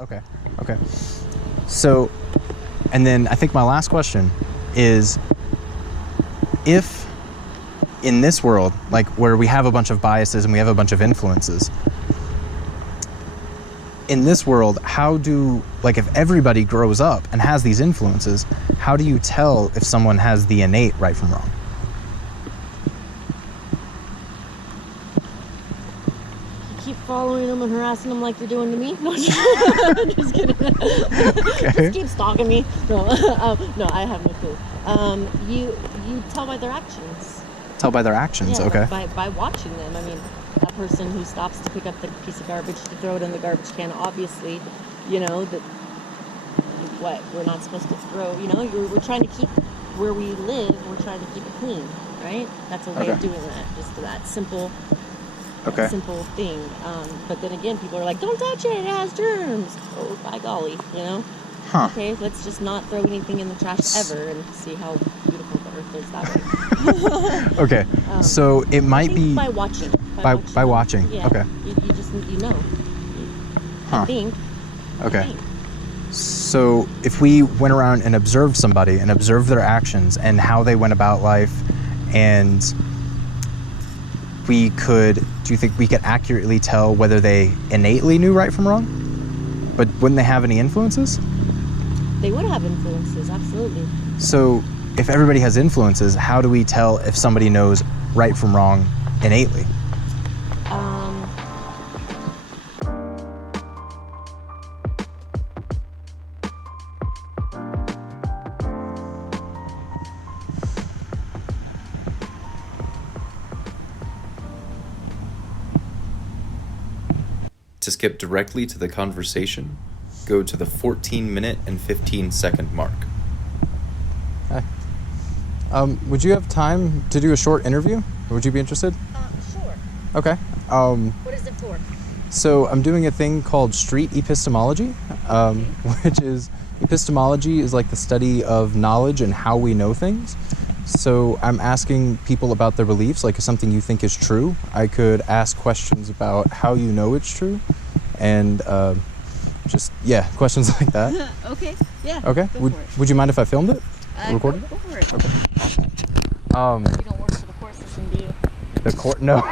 Okay. So, and then I think my last question is, if in this world, like where we have a bunch of biases and we have a bunch of influences, in this world, if everybody grows up and has these influences, how do you tell if someone has the innate right from wrong? Keep following them and harassing them like they're doing to me? No, just kidding. Okay. Just keep stalking me. No, no, I have no clue. You tell by their actions. Tell by their actions, yeah, okay. By watching them. I mean, that person who stops to pick up the piece of garbage to throw it in the garbage can, obviously, that what we're not supposed to throw. We're trying to keep where we live. We're trying to keep it clean, right? That's a way of doing that. Just that simple. Okay. Simple thing. But then again, people are like, don't touch it, it has germs. Oh, by golly, Huh. Okay, let's just not throw anything in the trash ever and see how beautiful the earth is that way. Okay, so it might be... By watching. By watching, yeah. Okay. You just, Huh. I think. Okay. So if we went around and observed somebody and observed their actions and how they went about life, and do you think we could accurately tell whether they innately knew right from wrong? But wouldn't they have any influences? They would have influences, absolutely. So if everybody has influences, how do we tell if somebody knows right from wrong innately? To skip directly to the conversation, go to the 14-minute and 15-second mark. Hi. Would you have time to do a short interview? Would you be interested? Sure. Okay. What is it for? So I'm doing a thing called Street Epistemology, which is, epistemology is like the study of knowledge and how we know things. So I'm asking people about their beliefs, like if something you think is true. I could ask questions about how you know it's true, and questions like that. Okay, yeah. Okay. Would you mind if I filmed it? Recorded it? Go for it. Okay. You don't work for the court system, do you? The court? No.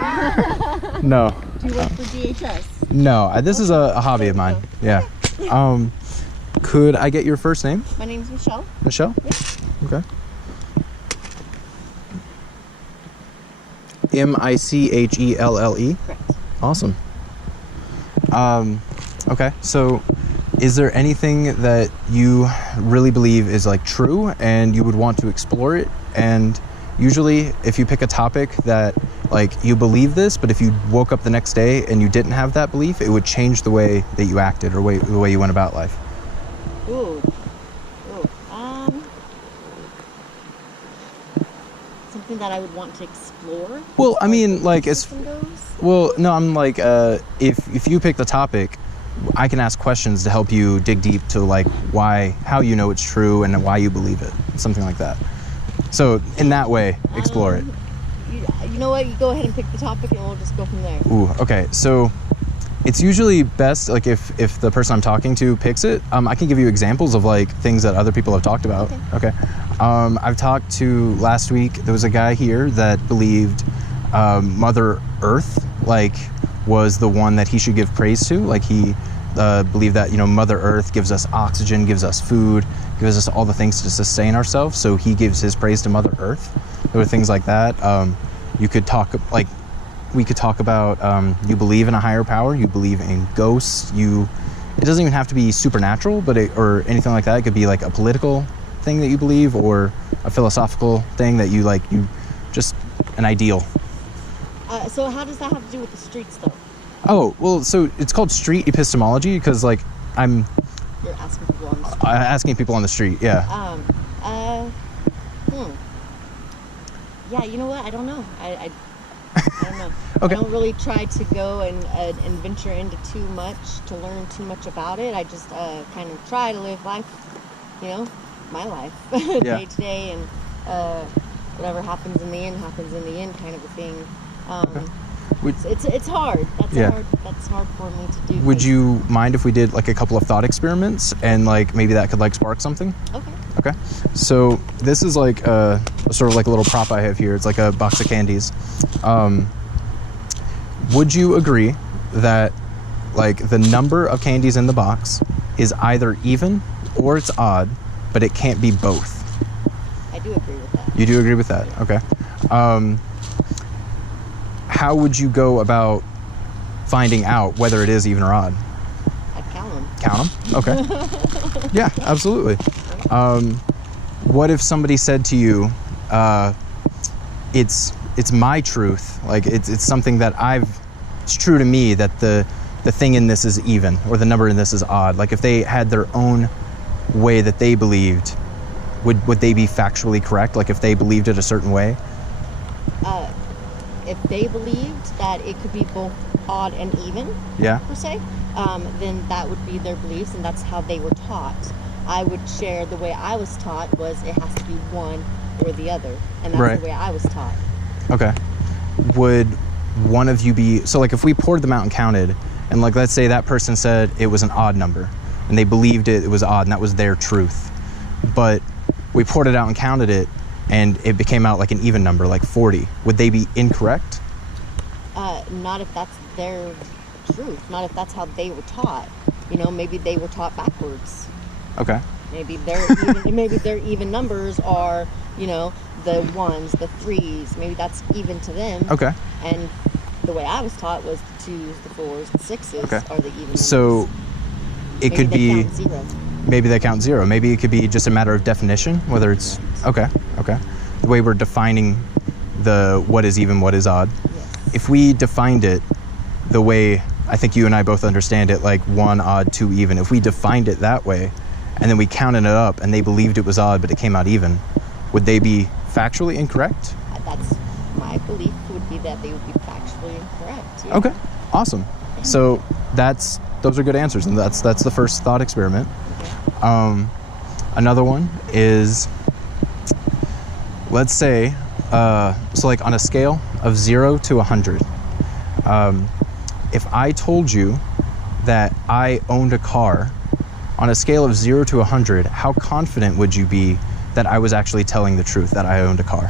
No. Do you work for DHS? No. This is a hobby of mine. Yeah. Could I get your first name? My name's Michelle. Michelle? Yeah. Okay. Michelle? Correct. Awesome. Okay, so is there anything that you really believe is like true and you would want to explore it? And usually if you pick a topic that like you believe this, but if you woke up the next day and you didn't have that belief, it would change the way that you acted or the way you went about life. Ooh. Something that I would want to explore. Well, I mean, like it's. Well, no, I'm like, if you pick the topic, I can ask questions to help you dig deep to like how you know it's true and why you believe it, something like that. So in that way, explore it. You know what? You go ahead and pick the topic, and we'll just go from there. Ooh, okay. So it's usually best like if the person I'm talking to picks it. I can give you examples of like things that other people have talked about. Okay. I've talked to last week. There was a guy here that believed Mother Earth was the one that he should give praise to. Like he believed that Mother Earth gives us oxygen, gives us food, gives us all the things to sustain ourselves. So he gives his praise to Mother Earth. There were things like that. We could talk about you believe in a higher power, you believe in ghosts. It doesn't even have to be supernatural, or anything like that. It could be like a political thing that you believe, or a philosophical thing that you just an ideal. So how does that have to do with the streets, though? Oh, well, so it's called Street Epistemology because You're asking people on the street. Asking people on the street, yeah. Yeah, you know what? I don't know. I don't know. Okay. I don't really try to go and venture into too much to learn too much about it. I just kind of try to live life, my life, day to day, and whatever happens in the end kind of a thing. It's hard. That's hard for me to do. Would you mind if we did like a couple of thought experiments and like maybe that could like spark something? Okay. So this is like a sort of like a little prop I have here. It's like a box of candies. Would you agree that like the number of candies in the box is either even or it's odd, but it can't be both? I do agree with that. You do agree with that? Okay. How would you go about finding out whether it is even or odd? I'd count them. Count them? Okay. Yeah, absolutely. What if somebody said to you, it's my truth, like it's something that it's true to me that the thing in this is even or the number in this is odd. Like if they had their own way that they believed, would they be factually correct? Like if they believed it a certain way? If they believed that it could be both odd and even, Yeah. per se, then that would be their beliefs and that's how they were taught. I would share the way I was taught was it has to be one or the other, and that's Right. the way I was taught. Okay. Would one of you be, so like if we poured them out and counted, and like let's say that person said it was an odd number, and they believed it was odd, and that was their truth, but we poured it out and counted it, and it became out like an even number, like 40, would they be incorrect? Not if that's their truth, not if that's how they were taught. You know, maybe they were taught backwards. Okay. Maybe their even numbers are, you know, the ones, the threes. Maybe that's even to them. Okay. And the way I was taught was the twos, the fours, the sixes Okay. are the even numbers. So it Maybe could they be, count zero. maybe they count zero. Maybe it could be just a matter of definition, whether it's, okay. The way we're defining what is even, what is odd. Yes. If we defined it the way I think you and I both understand it, like one odd, two even, if we defined it that way, and then we counted it up and they believed it was odd but it came out even, would they be factually incorrect? That's my belief would be that they would be factually incorrect. Yeah. Okay, awesome. So those are good answers, and that's the first thought experiment. Another one is, let's say, so like on a scale of 0 to 100, if I told you that I owned a car, on a scale of 0 to 100, how confident would you be that I was actually telling the truth, that I owned a car?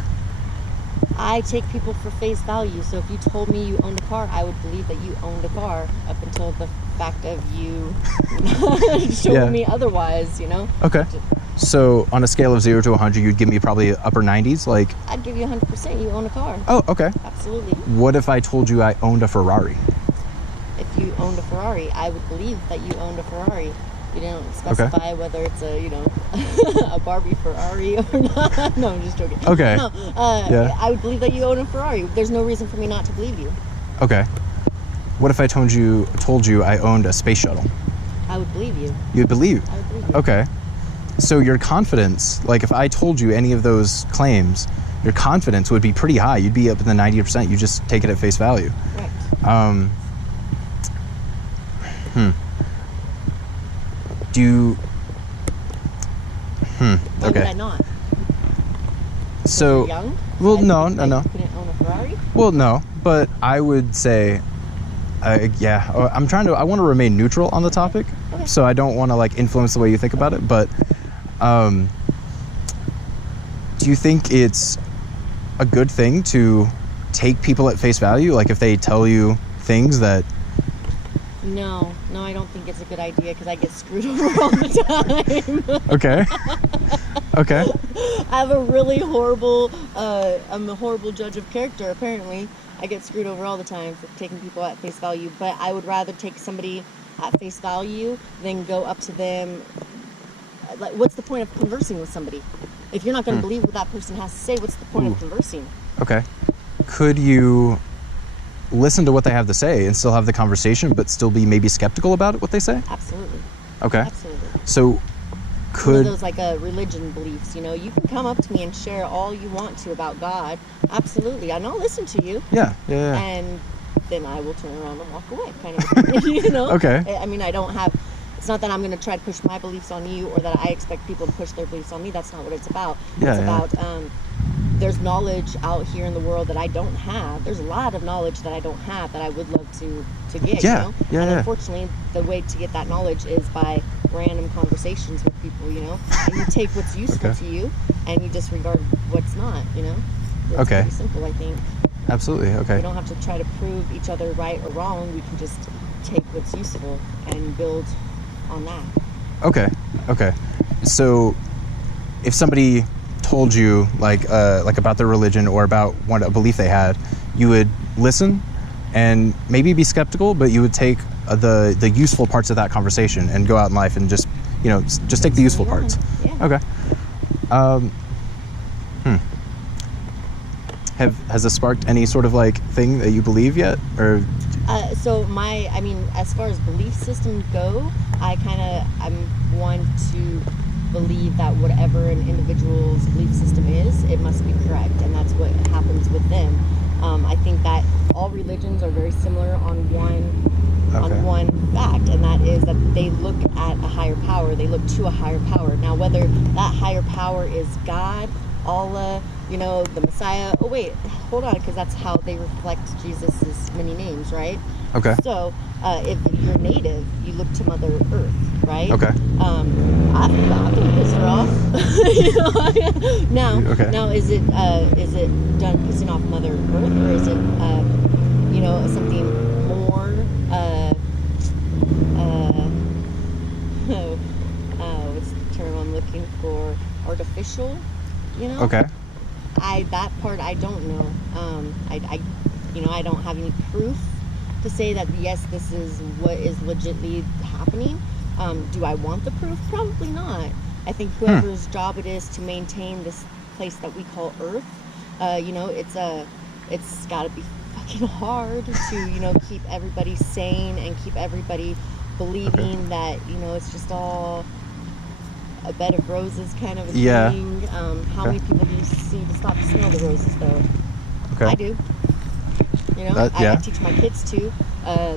I take people for face value, so if you told me you owned a car, I would believe that you owned a car up until the fact of you showing me otherwise, you know? Okay. So on a scale of 0 to 100, you'd give me probably upper 90s, like? I'd give you 100% you own a car. Oh, okay. Absolutely. What if I told you I owned a Ferrari? If you owned a Ferrari, I would believe that you owned a Ferrari. You didn't specify whether it's a, you know, a Barbie Ferrari or not. No, I'm just joking. Okay. No, I would believe that you own a Ferrari. There's no reason for me not to believe you. Okay. What if I told you I owned a space shuttle? I would believe you. You'd believe? I would believe you. Okay. So your confidence, like if I told you any of those claims, your confidence would be pretty high. You'd be up in the 90%. You just take it at face value. Correct. Why would I not? So, you're young? well, I no. You couldn't own a Ferrari? Well, no, but I would say, I want to remain neutral on the topic, Okay. so I don't want to like influence the way you think about it, but do you think it's a good thing to take people at face value? Like if they tell you things that... No, I don't think it's a good idea because I get screwed over all the time. Okay. I have a really horrible, I'm a horrible judge of character, apparently. I get screwed over all the time for taking people at face value, but I would rather take somebody at face value than go up to them. Like, what's the point of conversing with somebody? If you're not going to believe what that person has to say, what's the point of conversing? Okay. Could you listen to what they have to say and still have the conversation, but still be maybe skeptical about what they say? Absolutely. Okay. Absolutely. So could... One of those like religion beliefs, you know, you can come up to me and share all you want to about God. Absolutely. And I'll listen to you. Yeah. And then I will turn around and walk away, kind of, you know? Okay. I mean, it's not that I'm going to try to push my beliefs on you or that I expect people to push their beliefs on me. That's not what it's about. Yeah, It's about there's knowledge out here in the world that I don't have. There's a lot of knowledge that I don't have that I would love to get, Yeah, you know? yeah, and yeah. unfortunately, the way to get that knowledge is by random conversations with people, you know? And you take what's useful Okay. to you, and you disregard what's not, you know? It's Okay. pretty simple, I think. Absolutely. Okay. We don't have to try to prove each other right or wrong. We can just take what's useful and build on that. Okay. So, if somebody told you like about their religion or about a belief they had, you would listen and maybe be skeptical, but you would take the useful parts of that conversation and go out in life and just take the useful parts. Yeah. Okay. Has this sparked any sort of like thing that you believe yet, or? As far as belief systems go, I'm one to believe that whatever an individual's belief system is, it must be correct, and that's what happens with them. I think that all religions are very similar on one fact, and that is that they look at a higher power. They look to a higher power. Now, whether that higher power is God, Allah, the Messiah. Oh wait, hold on, because that's how they reflect Jesus's many names, right? Okay. So, if you're native, you look to Mother Earth, right? Okay. I can piss her off. Now, is it done pissing off Mother Earth, or is it something more what's the term I'm looking for? Artificial, Okay. That part I don't know. I don't have any proof to say that yes, this is what is legitimately happening. Do I want the proof? Probably not. I think whoever's job it is to maintain this place that we call Earth, it's got to be fucking hard to keep everybody sane and keep everybody believing that it's just all a bed of roses kind of a thing. How many people do you see to stop to smell the roses though? Okay. I do. I teach my kids to.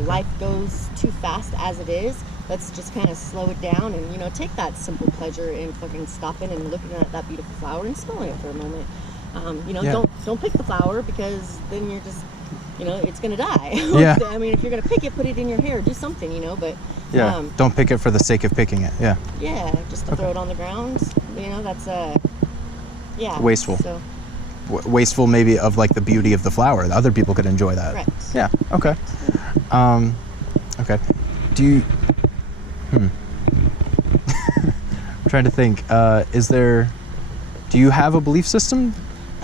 Life goes too fast as it is. Let's just kind of slow it down and take that simple pleasure in fucking stopping and looking at that beautiful flower and smelling it for a moment. Don't pick the flower, because then you're just it's gonna die. Yeah. I mean, if you're gonna pick it, put it in your hair, do something, but Don't pick it for the sake of picking it. Yeah. Yeah, just to throw it on the ground, that's Wasteful. So, Wasteful maybe of like the beauty of the flower. Other people could enjoy that. correct. Yeah. Okay. Okay. Do you? I'm trying to think. Do you have a belief system?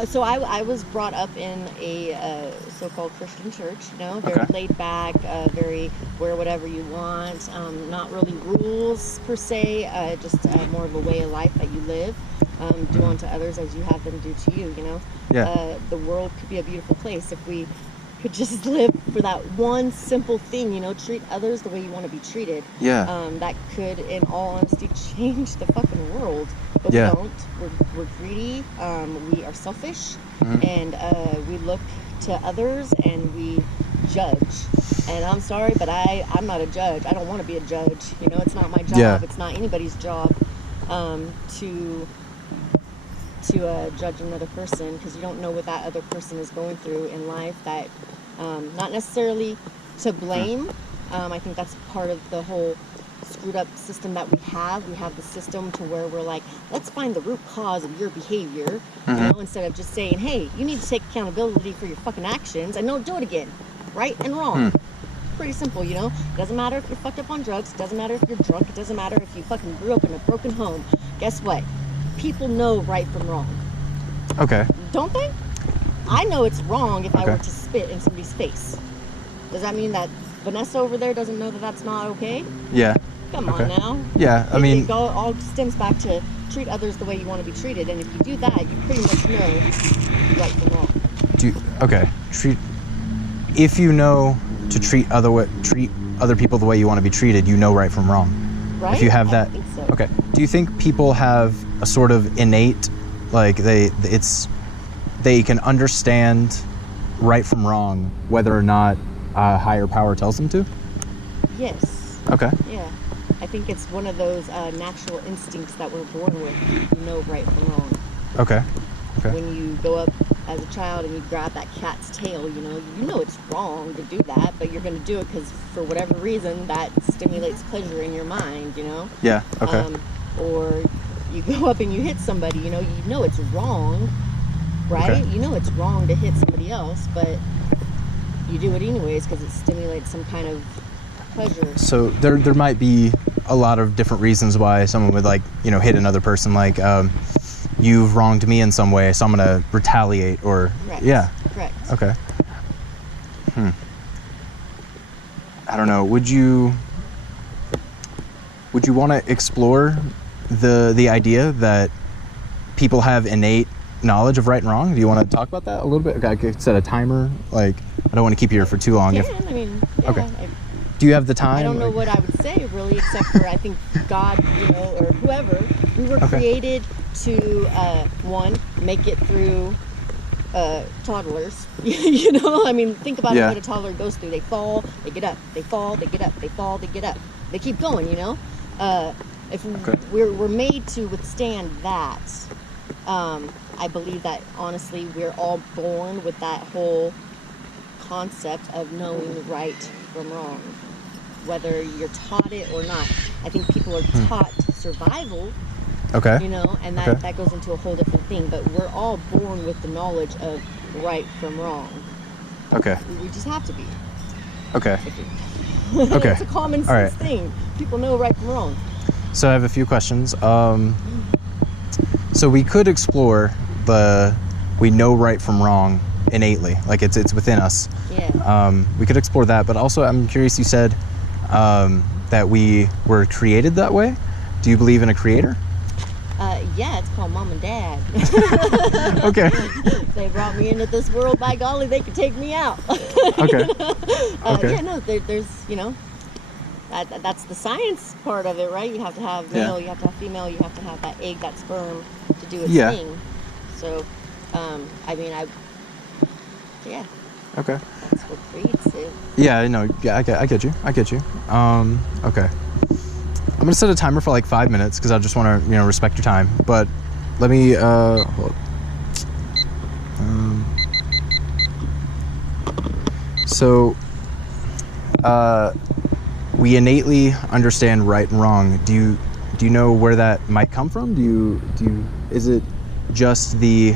So I was brought up in a so-called Christian church. Very Okay. laid back, very wear whatever you want. Not really rules per se. Just more of a way of life that you live. Do unto others as you have them do to you. Yeah. The world could be a beautiful place if we could just live for that one simple thing. Treat others the way you want to be treated. Yeah. That could, in all honesty, change the fucking world. But Yeah. we don't. We're greedy. We are selfish, and we look to others and we judge. And I'm sorry, but I'm not a judge. I don't want to be a judge. It's not my job. Yeah. It's not anybody's job to judge another person, because you don't know what that other person is going through in life. That not necessarily to blame. I think that's part of the whole screwed up system that we have. We have the system to where we're like, let's find the root cause of your behavior, instead of just saying, hey, you need to take accountability for your fucking actions and don't do it again. Right and wrong. Pretty simple, It doesn't matter if you're fucked up on drugs. It doesn't matter if you're drunk. It doesn't matter if you fucking grew up in a broken home. Guess what? People know right from wrong. Okay. Don't they? I know it's wrong if I Okay. were to spit in somebody's face. Does that mean that Vanessa over there doesn't know that that's not okay? Yeah. Come Okay. on now. Yeah. I mean. It all stems back to treat others the way you want to be treated, and if you do that, you pretty much know right from wrong. If you know to treat other people the way you want to be treated, you know right from wrong. Right? If you have that. I think so. Okay. Do you think people have a sort of innate, like they can understand right from wrong, whether or not a higher power tells them to? Yes. Okay. Yeah. I think it's one of those natural instincts that we're born with. You know right from wrong. Okay. Okay. When you go up as a child and you grab that cat's tail, you know it's wrong to do that, but you're going to do it because for whatever reason that stimulates pleasure in your mind, Yeah. Okay. Or you go up and you hit somebody, you know it's wrong, right? Okay. You know it's wrong to hit somebody else, but you do it anyways because it stimulates some kind of pleasure. So there might be a lot of different reasons why someone would hit another person, like you've wronged me in some way, so I'm gonna retaliate, or Correct. Yeah. Correct. Okay. I don't know. Would you want to explore the idea that people have innate knowledge of right and wrong? Do you want to talk about that a little bit? Okay, I could set a timer. I don't want to keep you here for too long. Yeah. Okay. Do you have the time? I don't know what I would say really, except for I think God, or whoever, we were created to one, make it through toddlers. Think about what a toddler goes through. They fall, they get up, they fall, they get up, they fall, they get up. They keep going, We're made to withstand that. I believe that honestly we're all born with that whole concept of knowing right from wrong, whether you're taught it or not. I think people are taught survival, Okay. and that goes into a whole different thing, but we're all born with the knowledge of right from wrong. Okay. We just have to be. Okay. Okay. It's a common sense thing. People know right from wrong. So I have a few questions. So we could explore we know right from wrong innately, like it's within us. Yeah. We could explore that, but also I'm curious, you said that we were created that way. Do you believe in a creator? Yeah, it's called Mom and Dad. Okay. They brought me into this world, by golly, they could take me out. Okay. Okay. Yeah, no, there's, that's the science part of it, right? You have to have male, you have to have female, you have to have that egg, that sperm to do its thing. So, yeah. Okay. That's what creates it. Yeah, I know. Yeah, I get you. Okay. I'm gonna set a timer for like 5 minutes because I just want to, respect your time. But let me. Hold. So, we innately understand right and wrong. Do you know where that might come from? Is it just the?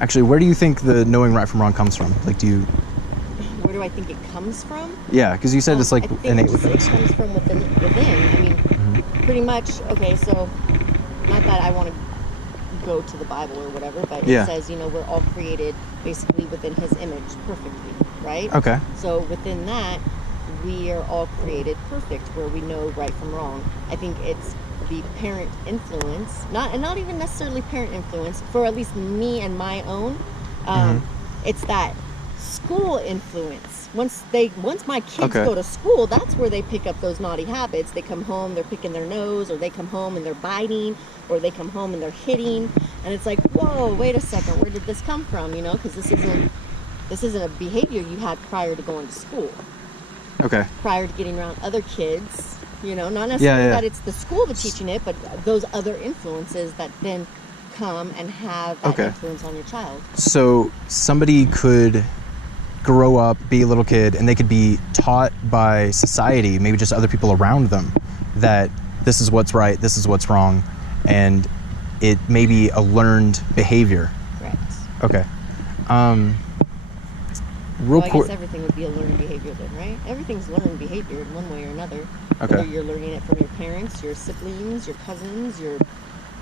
Actually, where do you think the knowing right from wrong comes from? Where do I think it comes from? Yeah, because you said it's like innate within it us. comes from within. Pretty much. Okay, so not that I want to go to the Bible or whatever, but it says, we're all created basically within His image perfectly, right? Okay. So within that, we are all created perfect, where we know right from wrong. I think it's the parent influence, not even necessarily parent influence, for at least me and my own. It's that school influence. Once my kids go to school, that's where they pick up those naughty habits. They come home, they're picking their nose, or they come home and they're biting, or they come home and they're hitting, and it's like, whoa, wait a second, where did this come from? Because this isn't a behavior you had prior to going to school. Okay. Prior to getting around other kids, not necessarily that it's the school that's teaching it, but those other influences that then come and have that influence on your child. So somebody could grow up, be a little kid, and they could be taught by society, maybe just other people around them, that this is what's right, this is what's wrong, and it may be a learned behavior. Correct. Okay. I guess everything would be a learned behavior then, right? Everything's learned behavior in one way or another. Okay. Whether you're learning it from your parents, your siblings, your cousins, your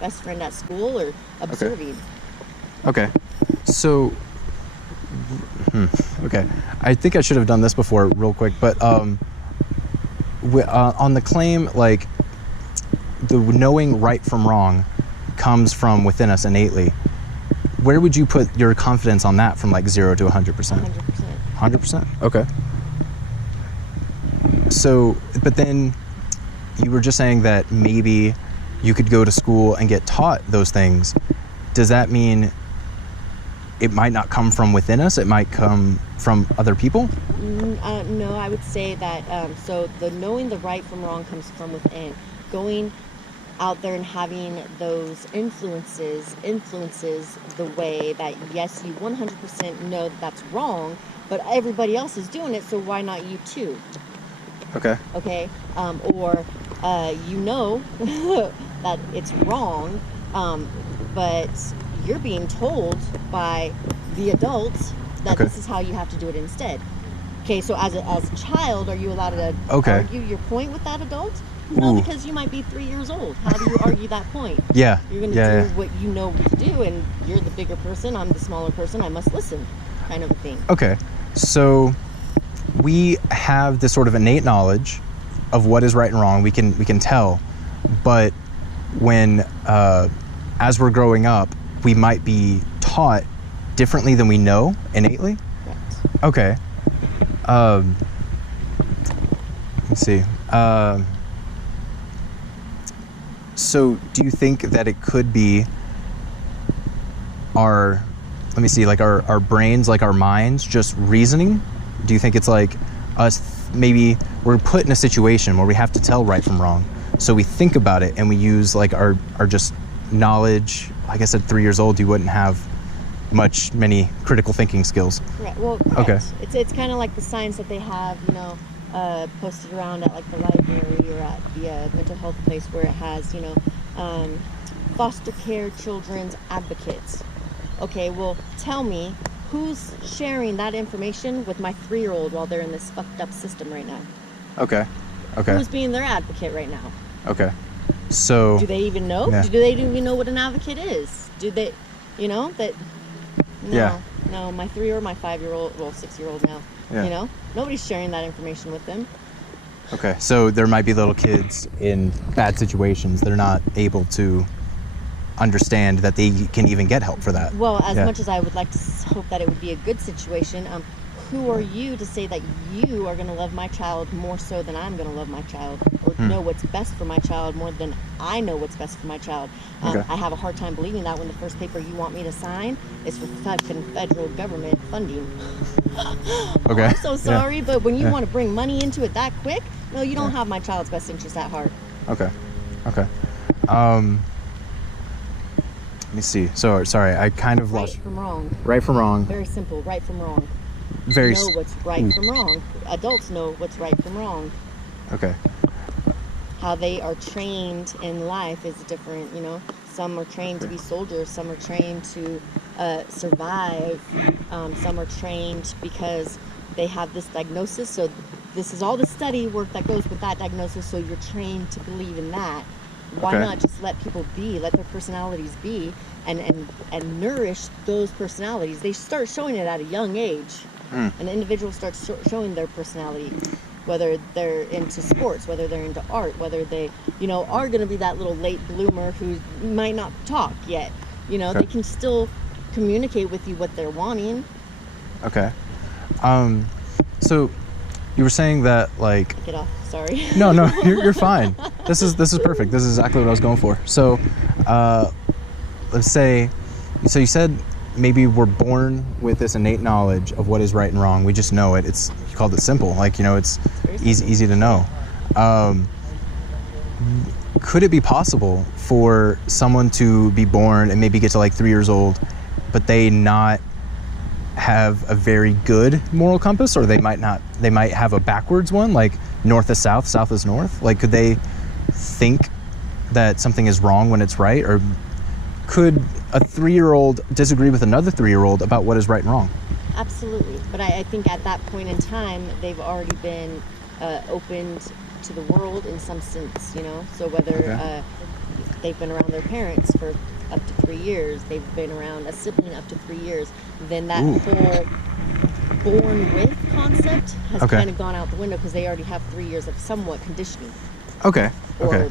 best friend at school, or observing. Okay. So, okay. I think I should have done this before real quick, but on the claim, like, the knowing right from wrong comes from within us innately, where would you put your confidence on that from like 0 to 100%? 100%. 100%? Okay. So, but then you were just saying that maybe you could go to school and get taught those things. Does that mean it might not come from within us? It might come from other people? No, I would say that, so the knowing the right from wrong comes from within. Going out there and having those influences the way that, yes, you 100% know that that's wrong, but everybody else is doing it, so why not you too? Okay. Okay? Or you know that it's wrong, but you're being told by the adults that Okay. this is how you have to do it instead. Okay, so as a child, are you allowed to Okay. argue your point with that adult? No, Ooh. because you might be 3 years old. How do you argue that point? Yeah. You're going to Yeah, do yeah. what you know to do, and you're the bigger person, I'm the smaller person, I must listen, kind of a thing. Okay. So we have this sort of innate knowledge of what is right and wrong. We can tell, but when as we're growing up, we might be taught differently than we know innately. Correct. Okay. Let's see. So do you think that it could be our, let me see, like our brains, like our minds, just reasoning? Do you think it's like us, maybe we're put in a situation where we have to tell right from wrong, so we think about it and we use like our just knowledge? Like I said, 3 years old, you wouldn't have many critical thinking skills. Correct. Well, correct. Okay. It's kind of like the signs that they have, posted around at like the library or at the mental health place, where it has, foster care children's advocates. Okay, well, tell me, who's sharing that information with my 3-year-old while they're in this fucked up system right now? Okay. Who's being their advocate right now? Okay. So Do they even know? Yeah. Do they even know what an advocate is? Do they, that? No, Yeah. no, my 3 or my 5-year-old, well, 6-year-old now. Yeah. Nobody's sharing that information with them. Okay, so there might be little kids in bad situations. They're not able to understand that they can even get help for that. Well, as Yeah. much as I would like to hope that it would be a good situation, who are you to say that you are going to love my child more so than I'm going to love my child, or know what's best for my child more than I know what's best for my child? Okay. I have a hard time believing that when the first paper you want me to sign is for fucking federal government funding. Okay. I'm so sorry, Yeah. but when you Yeah. want to bring money into it that quick, no, you don't Yeah. have my child's best interest at heart. Okay. Let me see. So sorry, I kind of Right lost. from wrong. Right from wrong. Very simple. Right from wrong. Very. Know what's right from wrong. Adults know what's right from wrong. Okay. How they are trained in life is different, Some are trained to be soldiers, some are trained to survive, some are trained because they have this diagnosis, so this is all the study work that goes with that diagnosis, so you're trained to believe in that. Why Okay. not just let people be, let their personalities be, and nourish those personalities? They start showing it at a young age. An individual starts showing their personality, whether they're into sports, whether they're into art, whether they, are going to be that little late bloomer who might not talk yet. Okay. They can still communicate with you what they're wanting. Okay. So you were saying that like. Get off. Sorry. No, you're fine. This is perfect. This is exactly what I was going for. So, let's say, so you said maybe we're born with this innate knowledge of what is right and wrong. We just know it. You called it simple. Like, it's easy to know. Could it be possible for someone to be born and maybe get to like 3 years old, but they not have a very good moral compass, or they might have a backwards one, like north is south, south is north? Like, could they think that something is wrong when it's right? Or could a 3-year-old disagree with another 3-year-old about what is right and wrong? Absolutely. But I think at that point in time, they've already been opened to the world in some sense, So whether Okay. They've been around their parents for up to 3 years, they've been around a sibling up to 3 years, then that Ooh. whole born with concept has Okay. kind of gone out the window, because they already have 3 years of somewhat conditioning. Okay. Or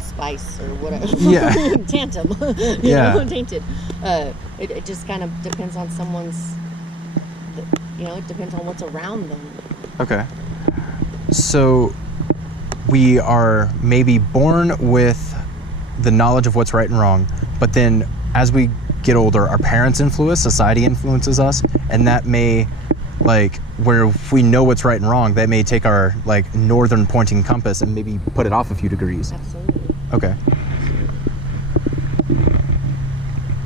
spice or whatever. Yeah. Tantum. Yeah. Tainted. It just kind of depends on someone's, it depends on what's around them. Okay. So we are maybe born with the knowledge of what's right and wrong, but then as we get older, our parents influence, society influences us, and that may like where if we know what's right and wrong, that may take our like northern pointing compass and maybe put it off a few degrees. Absolutely. Okay.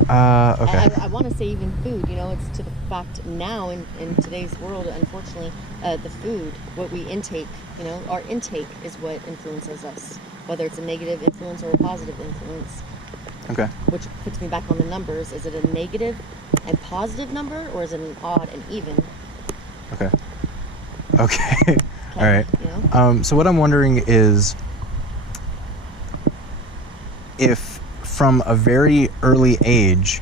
Okay. I want to say even food, you know, it's to the fact now in today's world, unfortunately, the food, what we intake, you know, our intake is what influences us, whether it's a negative influence or a positive influence. Okay. Which puts me back on the numbers. Is it a negative and positive number, or is it an odd and even? Okay. Okay. All right. You know? So what I'm wondering is if from a very early age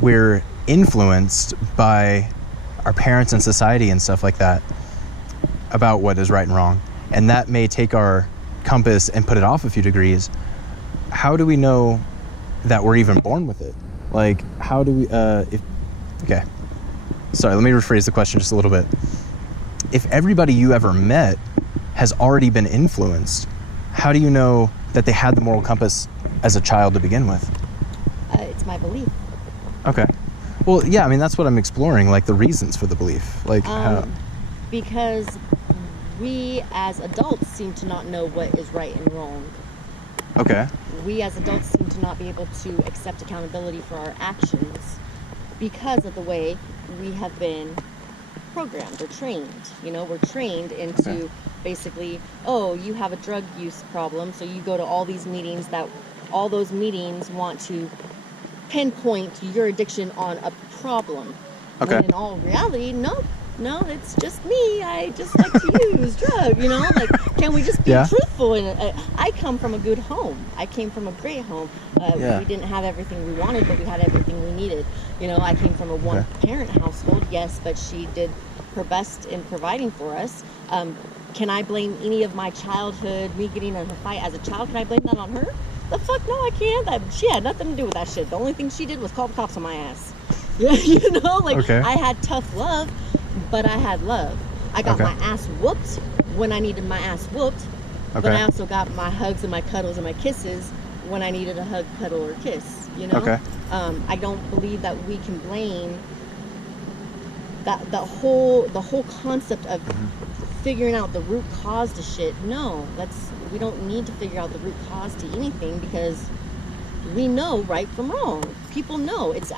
we're influenced by our parents and society and stuff like that about what is right and wrong, and that may take our compass and put it off a few degrees, how do we know that we're even born with it? Like, how do we, okay. Sorry, let me rephrase the question just a little bit. If everybody you ever met has already been influenced, how do you know that they had the moral compass as a child to begin with? It's my belief. Okay. Well, yeah, I mean, that's what I'm exploring, like the reasons for the belief. Like, how... Because we as adults seem to not know what is right and wrong. Okay. We as adults seem to not be able to accept accountability for our actions because of the way we have been programmed or trained. You know, we're trained into basically, oh, you have a drug use problem, so you go to all these meetings that all those meetings want to pinpoint your addiction on a problem. Okay. When in all truth, no, it's just me. I just like to use drugs, you know? Like, can we just be truthful? And I come from a good home. I came from a great home. We didn't have everything we wanted, but we had everything we needed. You know, I came from a one-parent household, yes, but she did her best in providing for us. Can I blame any of my childhood, me getting in a fight as a child? Can I blame that on her? The fuck no, I can't. She had nothing to do with that shit. The only thing she did was call the cops on my ass. Yeah, you know, like I had tough love, but I had love. I got my ass whooped when I needed my ass whooped, but I also got my hugs and my cuddles and my kisses when I needed a hug, cuddle, or kiss. You know, I don't believe that we can blame the whole concept of figuring out the root cause to shit. No, we don't need to figure out the root cause to anything because we know right from wrong. People know. It's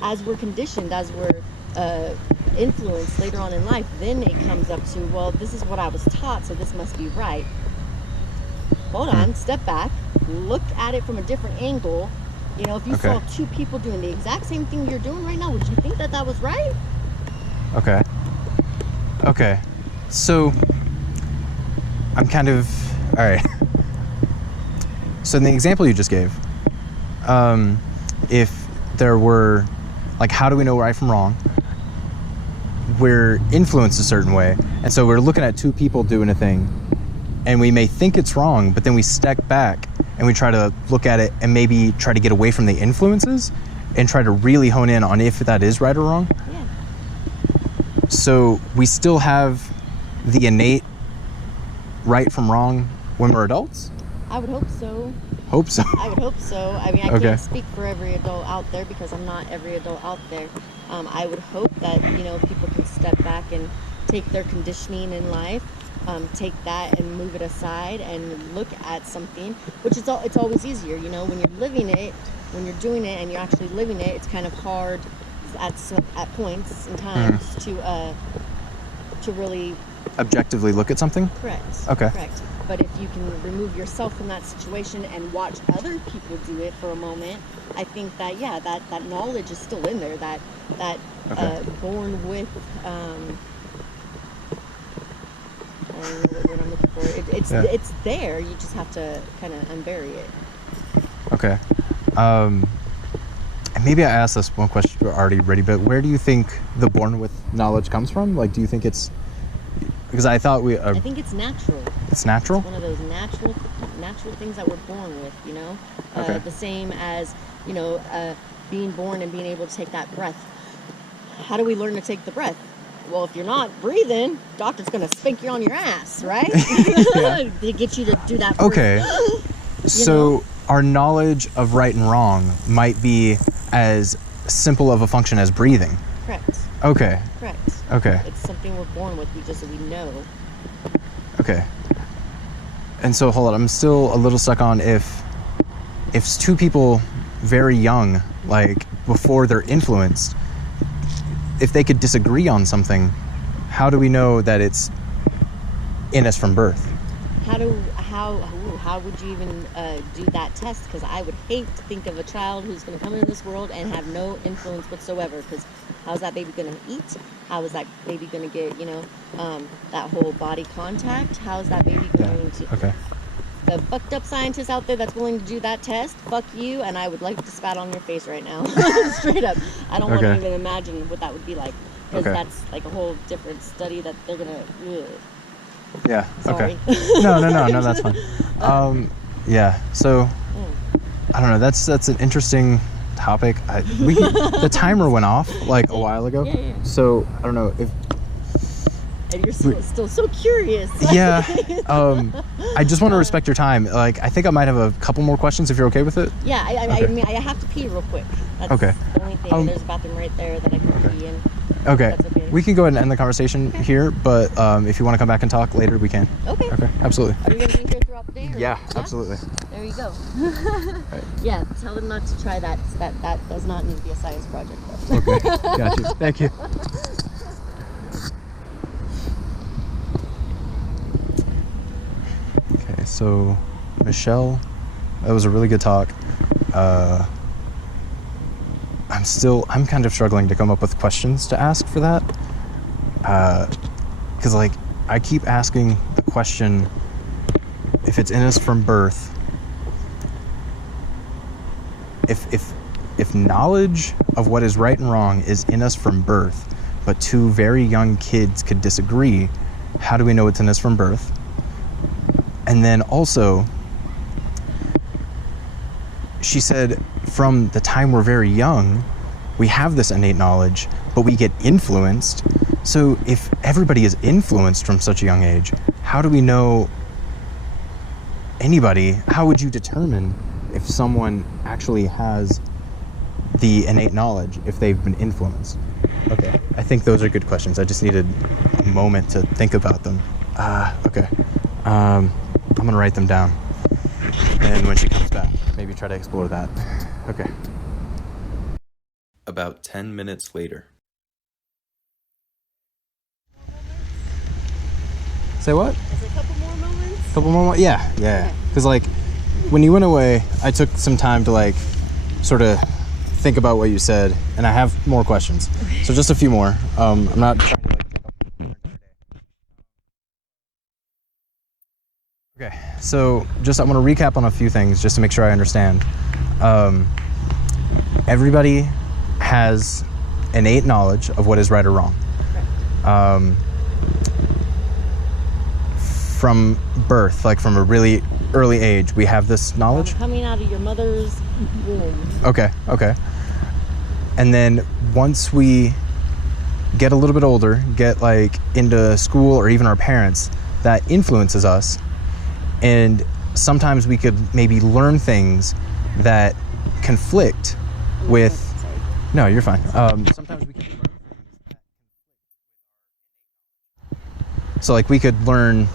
as we're conditioned, as we're influenced later on in life, then it comes up to, well, this is what I was taught, so this must be right. Hold on, step back, look at it from a different angle. You know, if you saw two people doing the exact same thing you're doing right now, would you think that that was right? Okay. So, I'm kind of, all right. So in the example you just gave, if there were, like, how do we know right from wrong? We're influenced a certain way, and so we're looking at two people doing a thing, and we may think it's wrong, but then we step back and we try to look at it and maybe try to get away from the influences and try to really hone in on if that is right or wrong. Yeah. So we still have the innate right from wrong when we're adults? I would hope so. Hope so. I would hope so. I mean, I can't speak for every adult out there because I'm not every adult out there. I would hope that, you know, people can step back and take their conditioning in life, take that and move it aside and look at something, which is it's always easier, you know, when you're living it, when you're doing it and you're actually living it, it's kind of hard at points and times to really objectively look at something? Correct. Okay. Correct. But if you can remove yourself from that situation and watch other people do it for a moment, I think that that knowledge is still in there. That born with I don't know what I'm looking for. It's there. You just have to kind of unbury it. Okay. And maybe I asked this one question already, but where do you think the born with knowledge comes from? Like, do you think it's because I thought I think it's natural. It's natural? It's one of those natural things that we're born with, you know? The same as, you know, being born and being able to take that breath. How do we learn to take the breath? Well, if you're not breathing, doctor's going to spank you on your ass, right? To get you to do that. Okay. So our knowledge of right and wrong might be as simple of a function as breathing. Correct. Okay. Correct. Okay. It's something we're born with. We know. Okay. And so hold on, I'm still a little stuck on if two people very young, like before they're influenced, if they could disagree on something, how do we know that it's in us from birth? How would you even do that test? Because I would hate to think of a child who's going to come into this world and have no influence whatsoever. Because how's that baby going to eat? How is that baby going to get, that whole body contact? How is that baby going to? Okay. The fucked up scientist out there that's willing to do that test, fuck you, and I would like to spat on your face right now. Straight up. I don't want to even imagine what that would be like. Because that's like a whole different study that they're going to... Yeah. Sorry. Okay. No, that's fine. Yeah. So, I don't know. That's an interesting topic. The timer went off like a while ago. Yeah. So I don't know if. And you're still so curious. Yeah. I just want to respect your time. Like, I think I might have a couple more questions if you're okay with it. Yeah. I mean, I have to pee real quick. That's okay. The only thing. There's a bathroom right there that I can pee in. Okay. That's okay. We can go ahead and end the conversation here, but if you want to come back and talk later, we can. Okay. Okay. Absolutely. Are you going to be here throughout the day? Yeah, absolutely. There you go. Right. Yeah, tell them not to try that. That does not need to be a science project, though. Okay. Got you. Thank you. Okay, so Michelle, that was a really good talk. I'm kind of struggling to come up with questions to ask for that. Because like, I keep asking the question, if it's in us from birth, if knowledge of what is right and wrong is in us from birth, but two very young kids could disagree, how do we know it's in us from birth? And then also, she said from the time we're very young, we have this innate knowledge, but we get influenced. So if everybody is influenced from such a young age, how do we know anybody? How would you determine if someone actually has the innate knowledge if they've been influenced? Okay, I think those are good questions. I just needed a moment to think about them. Okay. I'm gonna write them down. And when she comes back, maybe try to explore that. Okay. About 10 minutes later. Say what? Is it a couple more moments? Couple more? Yeah. Because like, when you went away, I took some time to like, sort of think about what you said, and I have more questions. So just a few more. I'm not trying to like take up the entire day. Okay. So just I want to recap on a few things just to make sure I understand. Everybody has innate knowledge of what is right or wrong. From birth, like from a really early age, we have this knowledge. Coming out of your mother's womb. Okay. And then once we get a little bit older, get like into school or even our parents, that influences us. And sometimes we could maybe learn things that conflict with... No, you're fine. Sometimes we could learn things that... So like we could learn,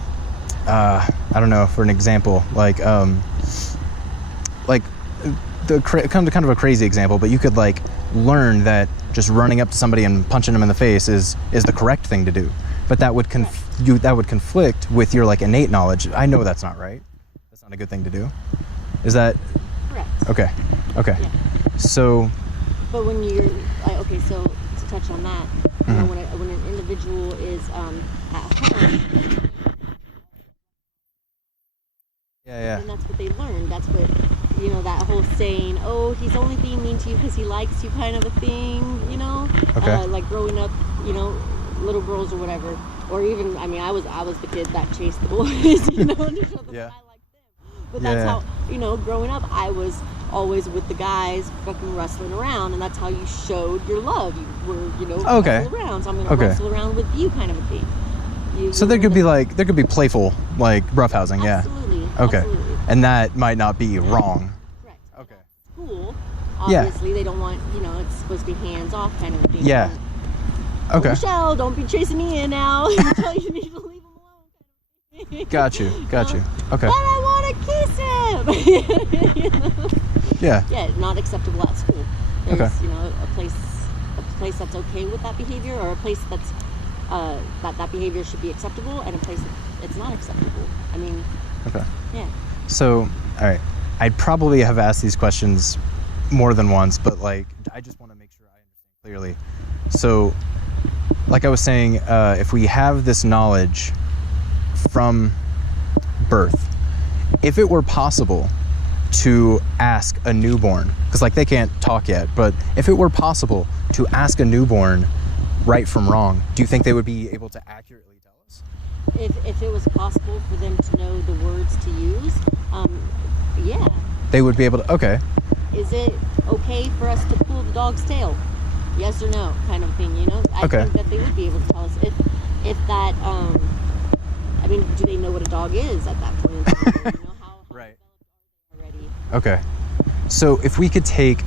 I don't know, for an example, like kind of a crazy example, but you could like learn that just running up to somebody and punching them in the face is the correct thing to do. But that would conflict with your like innate knowledge. I know that's not right. That's not a good thing to do. Is that correct? Okay. Yeah. So. But when you're so to touch on that, you know, when an individual is at home. Yeah. And that's what they learn. That's what, that whole saying, oh, he's only being mean to you because he likes you kind of a thing, Okay. Like growing up, little girls or whatever. Or even, I was the kid that chased the boys, to show them that I liked them. But that's how, growing up, I was always with the guys fucking wrestling around, and that's how you showed your love. You were, wrestle around. So I'm going to wrestle around with you kind of a thing. So there could be playful, like roughhousing, Absolutely. Yeah. Okay. Absolutely. And that might not be wrong. Correct. Okay. School, obviously, they don't want, it's supposed to be hands off kind of a thing. Yeah. Okay. Michelle, don't be chasing me in now. You need to leave him alone. Got you. Okay. But I want to kiss him. You know? Yeah. Yeah, not acceptable at school. There's, Okay. a place that's okay with that behavior, or a place that's that behavior should be acceptable, and a place that it's not acceptable. I mean. Okay. Yeah. So, all right, I'd probably have asked these questions more than once, but like, I just want to make sure I understand clearly. So, like I was saying, if we have this knowledge from birth, if it were possible to ask a newborn, because like they can't talk yet, but if it were possible to ask a newborn right from wrong, do you think they would be able to accurately tell us? If it was possible for them to know the words to use, yeah. They would be able to, okay. Is it okay for us to pull the dog's tail? Yes or no, kind of thing, I Okay. think that they would be able to tell us if that, I mean, do they know what a dog is at that point in time? How Right. already? Okay. So if we could take,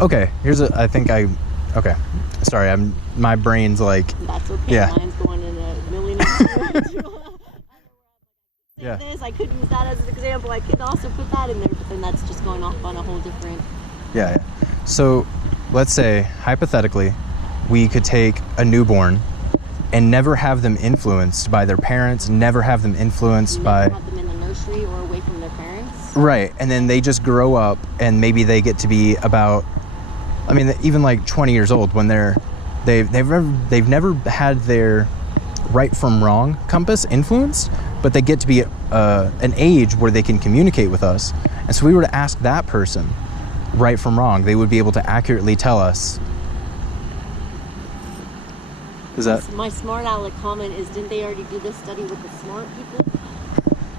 okay, okay. Sorry, my brain's like, That's okay. Yeah. Mine's going in a million. Yeah. This, I could use that as an example. I could also put that in there, but then that's just going off on a whole different. yeah. So let's say, hypothetically, we could take a newborn and never have them influenced by their parents, never have them influenced by... Have them in the nursery or away from their parents. Right, and then they just grow up and maybe they get to be about, I mean, even like 20 years old when they've never had their right from wrong compass influenced, but they get to be an age where they can communicate with us. And so we were to ask that person right from wrong, they would be able to accurately tell us. Is that? My smart aleck comment is, didn't they already do this study with the smart people?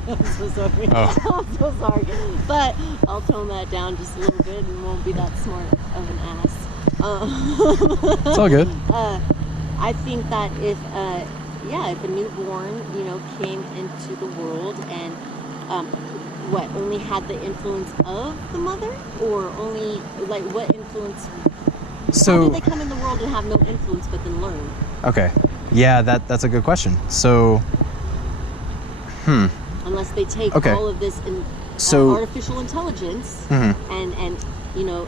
I'm so sorry. Oh. I'm so sorry. But I'll tone that down just a little bit and won't be that smart of an ass. It's all good. I think that if a newborn, came into the world and only had the influence of the mother, or only what influence? So how did they come in the world and have no influence but then learn? Okay, yeah, that's a good question. So, Unless they take Okay. all of this artificial intelligence and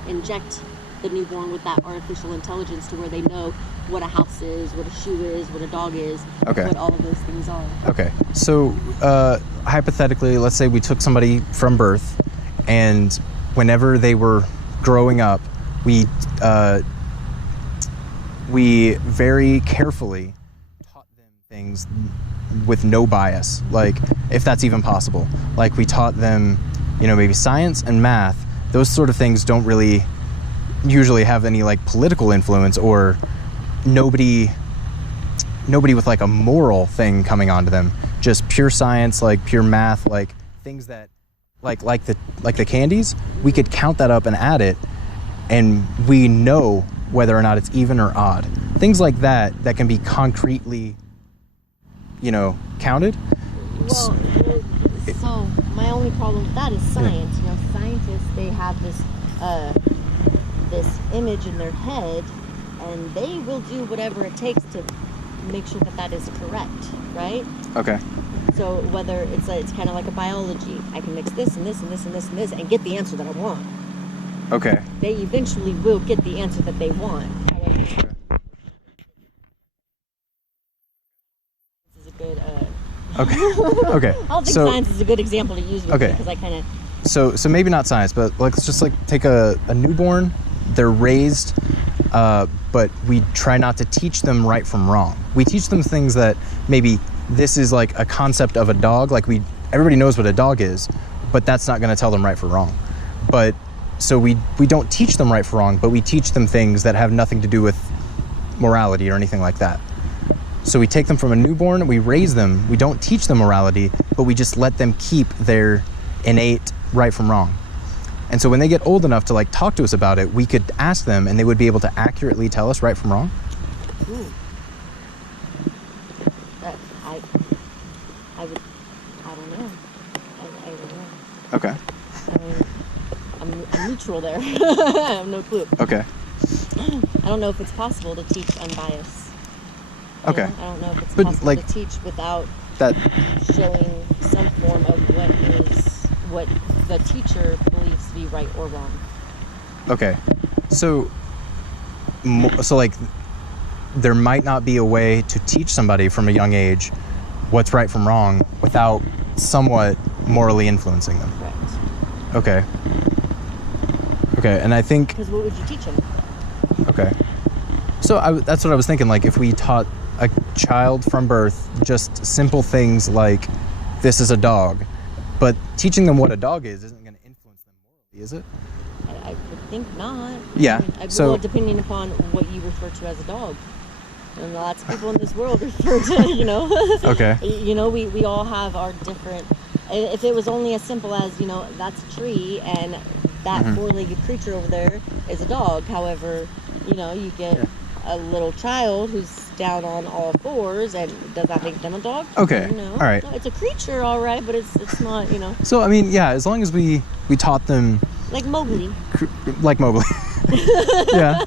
inject the newborn with that artificial intelligence to where they know what a house is, what a shoe is, what a dog is, Okay. what all of those things are. Okay, so hypothetically, let's say we took somebody from birth, and whenever they were growing up, we very carefully taught them things with no bias, like if that's even possible. Like we taught them, maybe science and math. Those sort of things don't really usually have any like political influence, or nobody with like a moral thing coming onto them. Just pure science, like pure math, like things that like the candies, we could count that up and add it, and we know whether or not it's even or odd. Things like that can be concretely, counted. Well, so my only problem with that is science. Scientists, they have this image in their head, and they will do whatever it takes to make sure that is correct, right? Okay. So whether it's kind of like a biology, I can mix this and this and this and this and this and get the answer that I want. Okay. They eventually will get the answer that they want. However, this is a good. Okay. Okay. I don't think science is a good example to use with because I kind of. So maybe not science, but let's just take a newborn. They're raised, but we try not to teach them right from wrong. We teach them things that maybe this is like a concept of a dog. Like everybody knows what a dog is, but that's not going to tell them right from wrong. But so we don't teach them right from wrong, but we teach them things that have nothing to do with morality or anything like that. So we take them from a newborn, we raise them, we don't teach them morality, but we just let them keep their innate right from wrong. And so when they get old enough to talk to us about it, we could ask them and they would be able to accurately tell us right from wrong. Ooh. I don't know. I don't know. Okay. I'm neutral there. I have no clue. Okay. I don't know if it's possible to teach unbiased. Okay. I don't know if it's But, possible like, to teach without That showing some form of what the teacher believes to be right or wrong. okay. So like there might not be a way to teach somebody from a young age what's right from wrong without somewhat morally influencing them. Correct. Okay. Okay, and I think Because what would you teach them? okay. So that's what I was thinking. Like, if we taught a child from birth just simple things like, this is a dog, but teaching them what a dog is isn't going to influence them morally, is it? I would think not. Yeah. Well, depending upon what you refer to as a dog. And lots of people in this world refer to, Okay. We all have our different... If it was only as simple as, that's a tree and that four-legged creature over there is a dog. However, you get a little child who's down on all fours, and does that make them a dog? Okay. No. All right. No, it's a creature, all right, but it's not, So, I mean, yeah, as long as we taught them... Like Mowgli. Like Mowgli. Yeah.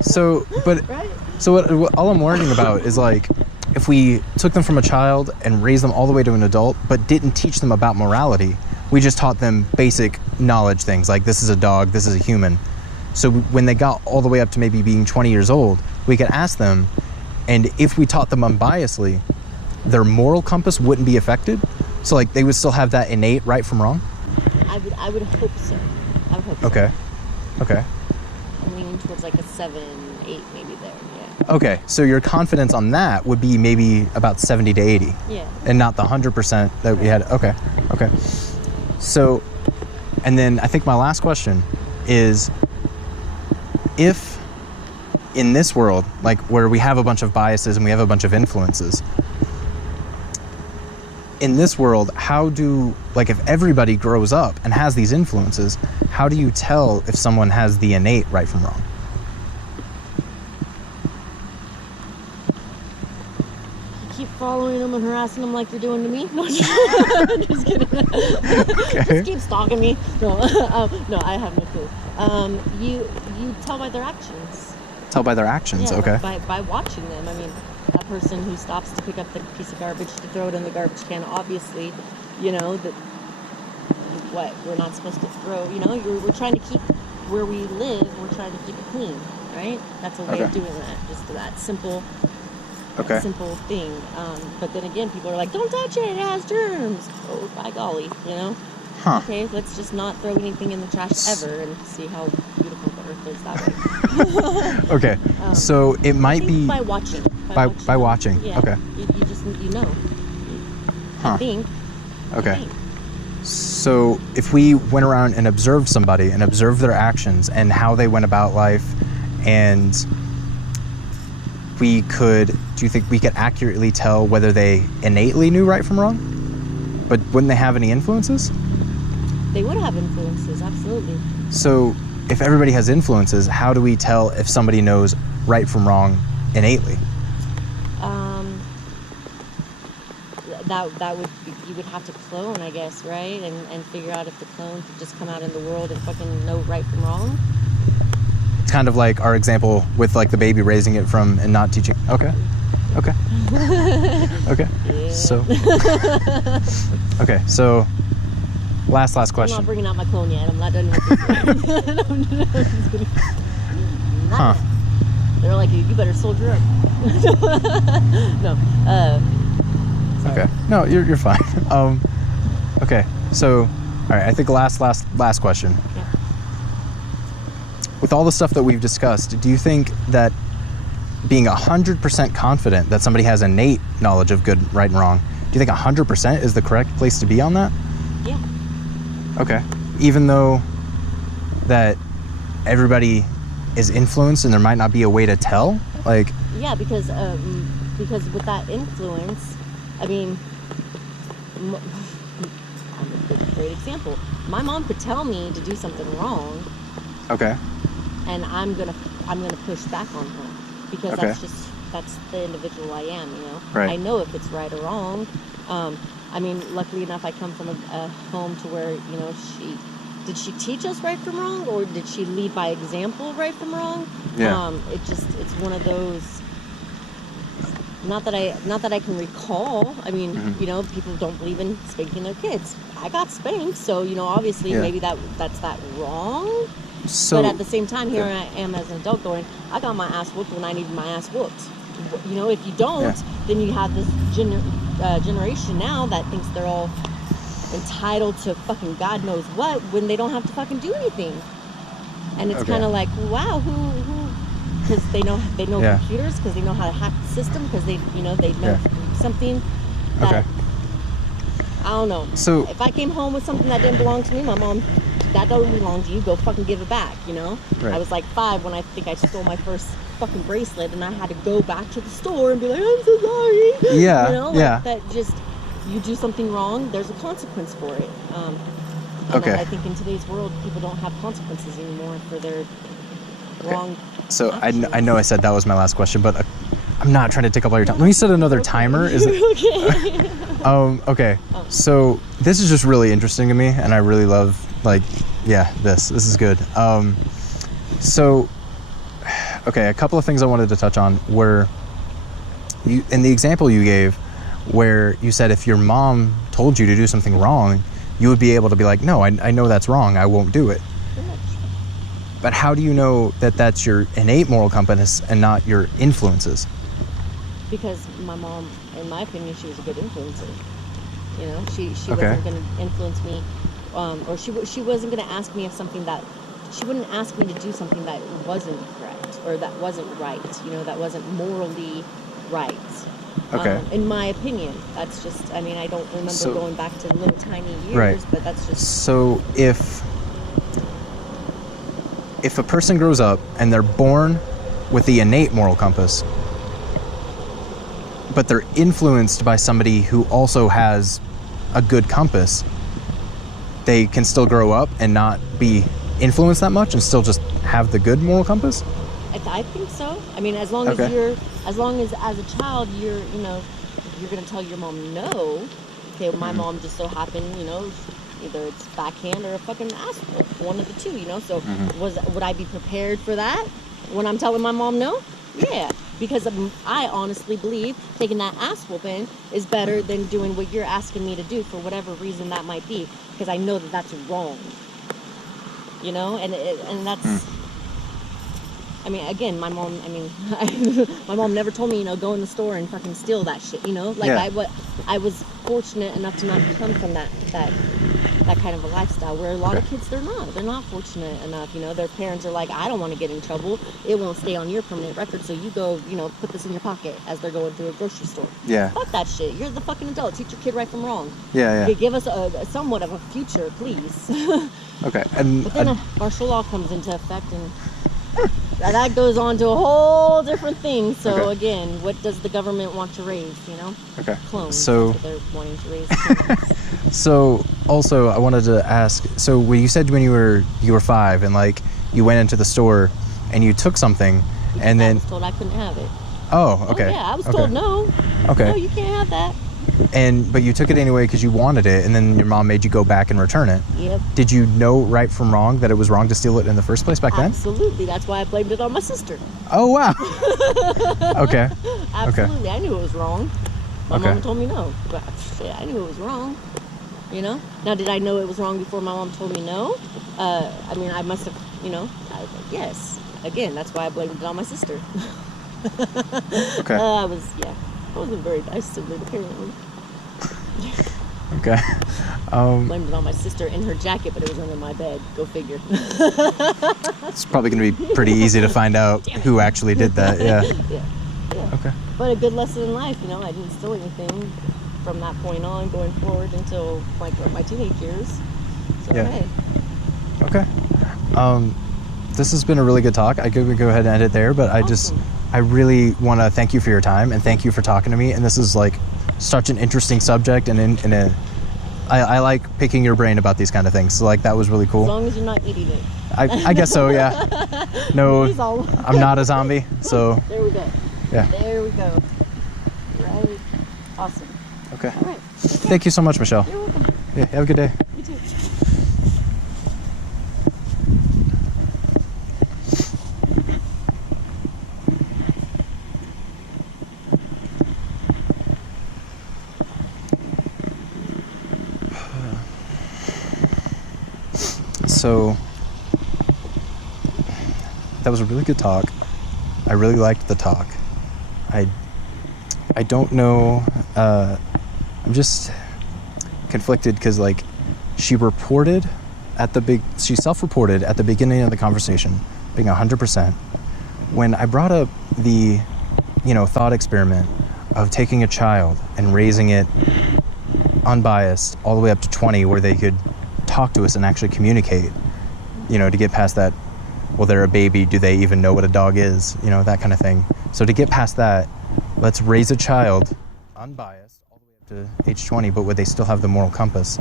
So, but... Right? So what all I'm learning about is, like, if we took them from a child and raised them all the way to an adult, but didn't teach them about morality, we just taught them basic knowledge things, like this is a dog, this is a human. So when they got all the way up to maybe being 20 years old, we could ask them, and if we taught them unbiasedly, their moral compass wouldn't be affected. So, like, they would still have that innate right from wrong. I would hope so. I would hope so. Okay. Okay. I'm leaning towards like a 7, 8 maybe there, yeah. Okay, so your confidence on that would be maybe about 70 to 80. Yeah. And not the 100% that we had. Okay. Okay. So, and then I think my last question is, if in this world, like where we have a bunch of biases and we have a bunch of influences, in this world, if everybody grows up and has these influences, how do you tell if someone has the innate right from wrong? You keep following them and harassing them like you're doing to me? No, just kidding. Okay. Just keep stalking me. No, no, I have no clue. You tell by their actions. Tell by their actions, Yeah, okay. By watching them. I mean, that person who stops to pick up the piece of garbage to throw it in the garbage can, obviously, that we're not supposed to throw. We're trying to keep where we live. We're trying to keep it clean, right? That's a way of doing that. Just that simple. Okay. Simple thing. But then again, people are like, "Don't touch it. It has germs." Oh, by golly, Huh. Okay, let's just not throw anything in the trash ever and see how beautiful the earth is that way. Okay. So it might be by watching. By watching. Yeah. Okay. You just know. Huh. I think. Okay. So if we went around and observed somebody and observed their actions and how they went about life, and do you think we could accurately tell whether they innately knew right from wrong? But wouldn't they have any influences? They would have influences, absolutely. So if everybody has influences, how do we tell if somebody knows right from wrong innately? That would you would have to clone, I guess, right? And figure out if the clone could just come out in the world and fucking know right from wrong. It's kind of like our example with, like, the baby raising it from and not teaching. Okay. Okay. Okay. Yeah. So. Okay. So. Last question. I'm not bringing out my clone yet. I'm not done with this. Huh. They're like, you better soldier up. No. Sorry. Okay. No, you're fine. Okay. So, all right. I think last question. Yeah. With all the stuff that we've discussed, do you think that being 100% confident that somebody has innate knowledge of good, right, and wrong, do you think 100% is the correct place to be on that? Yeah. Okay. Even though that everybody is influenced and there might not be a way to tell? Like... Yeah, because with that influence, I mean, I'm a great example. My mom could tell me to do something wrong. Okay. And I'm gonna push back on her because that's the individual I am, Right. I know if it's right or wrong. I mean, luckily enough, I come from a home to where, did she teach us right from wrong, or did she lead by example right from wrong? Yeah. It's one of those Not that I can recall. I mean, you know, people don't believe in spanking their kids. I got spanked, so, you know, obviously maybe that's that wrong. So, but at the same time, here I am as an adult going, I got my ass whooped when I needed my ass whooped. You know, if you don't, then you have this generation now that thinks they're all entitled to fucking God knows what when they don't have to fucking do anything. And it's kind of like, wow, who? Because they know computers, because they know how to hack the system, because they know something that I don't know. So if I came home with something that didn't belong to me, my mom, that don't belong to you, go fucking give it back, you know? I was like 5 when I think I stole my first fucking bracelet, and I had to go back to the store and be like, I'm so sorry. Yeah. You know, like that just, you do something wrong, there's a consequence for it. I think in today's world, people don't have consequences anymore for their wrong So I know I said that was my last question, but I'm not trying to take up all your time. Let me set another timer. Is it? Okay. So this is just really interesting to me, and I really love, like, this is good. So, okay, a couple of things I wanted to touch on were, in the example you gave, where you said if your mom told you to do something wrong, you would be able to be like, no, I know that's wrong, I won't do it. But how do you know that that's your innate moral compass and not your influences? Because my mom, in my opinion, she was a good influencer. You know, she wasn't going to influence me, or she wasn't going to ask me if something that, she wouldn't ask me to do something that wasn't correct, or that wasn't right, you know, that wasn't morally right. In my opinion, that's just, I mean, I don't remember going back to little tiny years, but that's just... So if a person grows up and they're born with the innate moral compass, but they're influenced by somebody who also has a good compass, they can still grow up and not be influenced that much and still just have the good moral compass? I think so. I mean, as long as as a child, you're going to tell your mom no. Okay, my mom just so happened, you know, either it's backhand or a fucking ass whoop, one of the two, you know. So would I be prepared for that when I'm telling my mom no? Yeah, because I honestly believe taking that ass whooping is better than doing what you're asking me to do for whatever reason that might be, because I know that that's wrong. You know, and that's. I mean, again, my mom never told me, you know, go in the store and fucking steal that shit, you know? Like, I was fortunate enough to not come from that kind of a lifestyle, where a lot of kids, they're not fortunate enough, you know? Their parents are like, I don't want to get in trouble. It won't stay on your permanent record, so you go, you know, put this in your pocket as they're going through a grocery store. Yeah. Fuck that shit. You're the fucking adult. Teach your kid right from wrong. Yeah. Give us a somewhat of a future, please. Okay. But then martial law comes into effect, and... that goes on to a whole different thing. So again, what does the government want to raise, you know? Clones. So that's what they're wanting to raise. So also I wanted to ask, so when you said when you were 5 and like you went into the store and you took something and then... I was told I couldn't have it. Oh, okay. Oh, yeah, I was told no. Okay. No, you can't have that. But you took it anyway because you wanted it, and then your mom made you go back and return it. Yep. Did you know right from wrong, that it was wrong to steal it in the first place back then? Absolutely. That's why I blamed it on my sister. Oh, wow. Okay. Absolutely. I knew it was wrong. My mom told me no. But shit, I knew it was wrong. You know? Now, did I know it was wrong before my mom told me no? I mean, I must have, you know, yes. Again, that's why I blamed it on my sister. I wasn't very nice to me, apparently. Okay. Blamed it on my sister in her jacket, but it was under my bed. Go figure. It's probably going to be pretty easy to find out who actually did that. Yeah. Okay. But a good lesson in life, you know. I didn't steal anything from that point on, going forward until my teenage years. So, hey. Okay. This has been a really good talk. I could go ahead and end it there, but I really want to thank you for your time and thank you for talking to me. And this is like such an interesting subject, and I like picking your brain about these kind of things. So like that was really cool. As long as you're not eating it. I guess so. Yeah. No, I'm not a zombie. So. There we go. Yeah. There we go. Right. Awesome. Okay. All right. Thank you so much, Michelle. You're welcome. Yeah. Have a good day. You too. So that was a really good talk. I really liked the talk. I don't know, I'm just conflicted because like she self-reported at the beginning of the conversation being 100%. When I brought up the, thought experiment of taking a child and raising it unbiased all the way up to 20 where they could talk to us and actually communicate, to get past that, well, they're a baby, do they even know what a dog is, that kind of thing. So to get past that, let's raise a child unbiased all the way up to age 20, but would they still have the moral compass?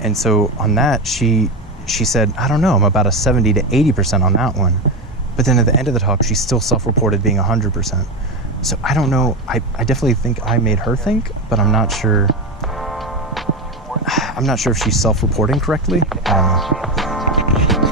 And so on that, she said, I don't know, I'm about a 70 to 80% on that one. But then at the end of the talk, she still self-reported being 100%. So I don't know, I definitely think I made her think, but I'm not sure if she's self-reporting correctly. I don't know.